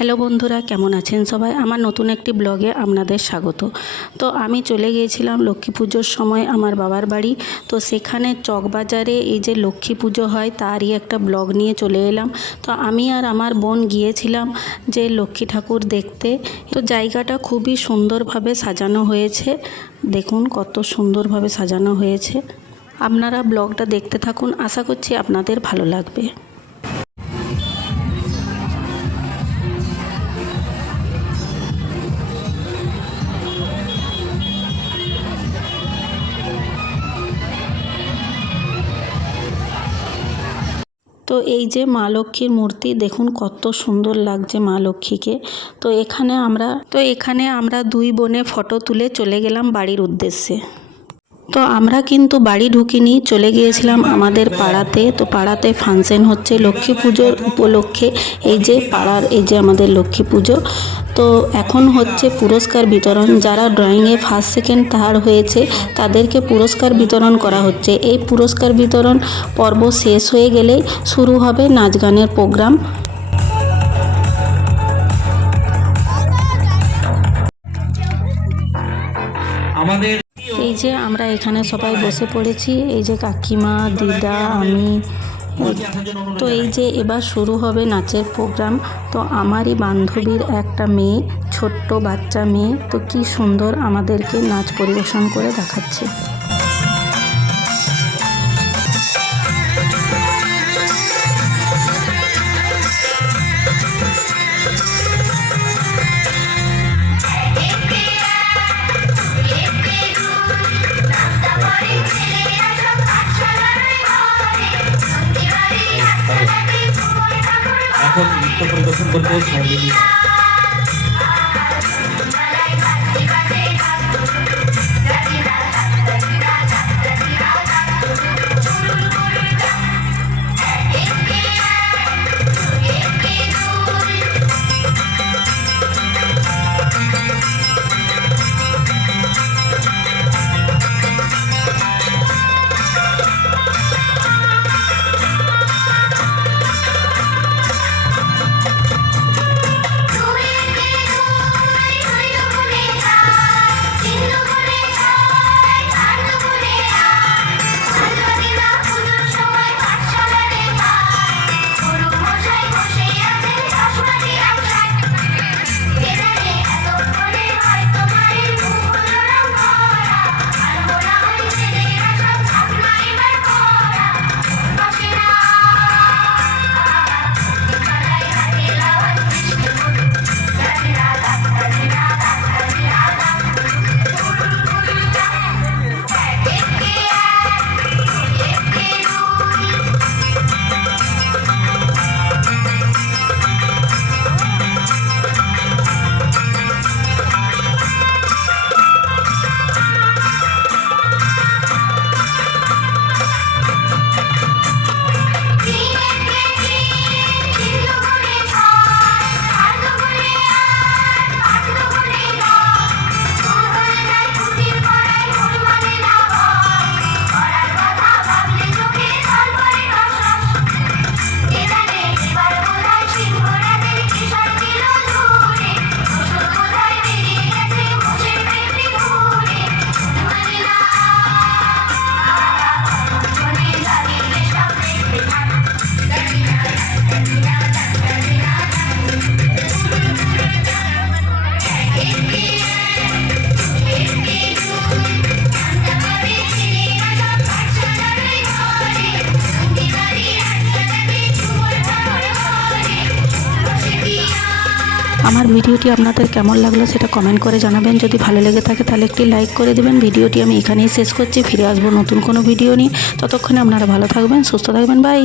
Hello বন্ধুরা, কেমন আছেন সবাই? আমার নতুন একটি ব্লগে আপনাদের স্বাগত। তো আমি চলে গিয়েছিলাম লক্ষ্মী পুজোর সময় আমার বাবার বাড়ি। তো সেখানে চকবাজারে এই যে লক্ষ্মী পুজো হয়, তারই একটা ব্লগ নিয়ে চলে এলাম। তো আমি আর আমার বোন গিয়েছিলাম যে লক্ষ্মী ঠাকুর দেখতে। তো জায়গাটা খুবই সুন্দরভাবে সাজানো হয়েছে। দেখুন কত সুন্দরভাবে সাজানো হয়েছে। আপনারা ব্লগটা দেখতে থাকুন। আশা করছি আপনাদের ভালো লাগবে। তো এই যে মা লক্ষ্মীর মূর্তি, দেখুন কত সুন্দর লাগছে মা লক্ষ্মীকে। তো এখানে আমরা, তো এখানে আমরা দুই বোনে ফটো তুলে চলে গেলাম বাড়ির উদ্দেশ্যে। তো আমরা কিন্তু বাড়ি ঢুকিনি, চলে গিয়েছিলাম আমাদের পাড়াতে। তো পাড়াতে ফাংশন হচ্ছে লক্ষ্মী পুজোর উপলক্ষে, এই যে পাড়ার, এই যে আমাদের লক্ষ্মী পুজো। তো এখন হচ্ছে পুরস্কার বিতরণ। যারা ড্রয়িংয়ে ফার্স্ট সেকেন্ড থার্ড হয়েছে, তাদেরকে পুরস্কার বিতরণ করা হচ্ছে। এই পুরস্কার বিতরণ পর্ব শেষ হয়ে গেলেই শুরু হবে নাচ গানের প্রোগ্রাম যে আমরা এখানে সবাই বসে পড়েছি, এই যে কাকিমা, দিদা, আমি। তো এই যে এবার শুরু হবে নাচের প্রোগ্রাম। তো আমারই বান্ধবীর একটা মেয়ে, ছোট্ট বাচ্চা মেয়ে। তো কি সুন্দর আমাদেরকে নাচ পরিবেশন করে দেখাচ্ছে। आपण नृत्य प्रदर्शन करतो আমার ভিডিওটি আপনাদের কেমন লাগল সেটা কমেন্ট করে জানাবেন। যদি ভালো লেগে থাকে তাহলে একটি লাইক করে দেবেন। ভিডিওটি আমি এখানেই শেষ করছি। ফিরে আসব নতুন কোনো ভিডিও নিয়ে। ততক্ষণে আপনারা ভালো থাকবেন, সুস্থ থাকবেন। বাই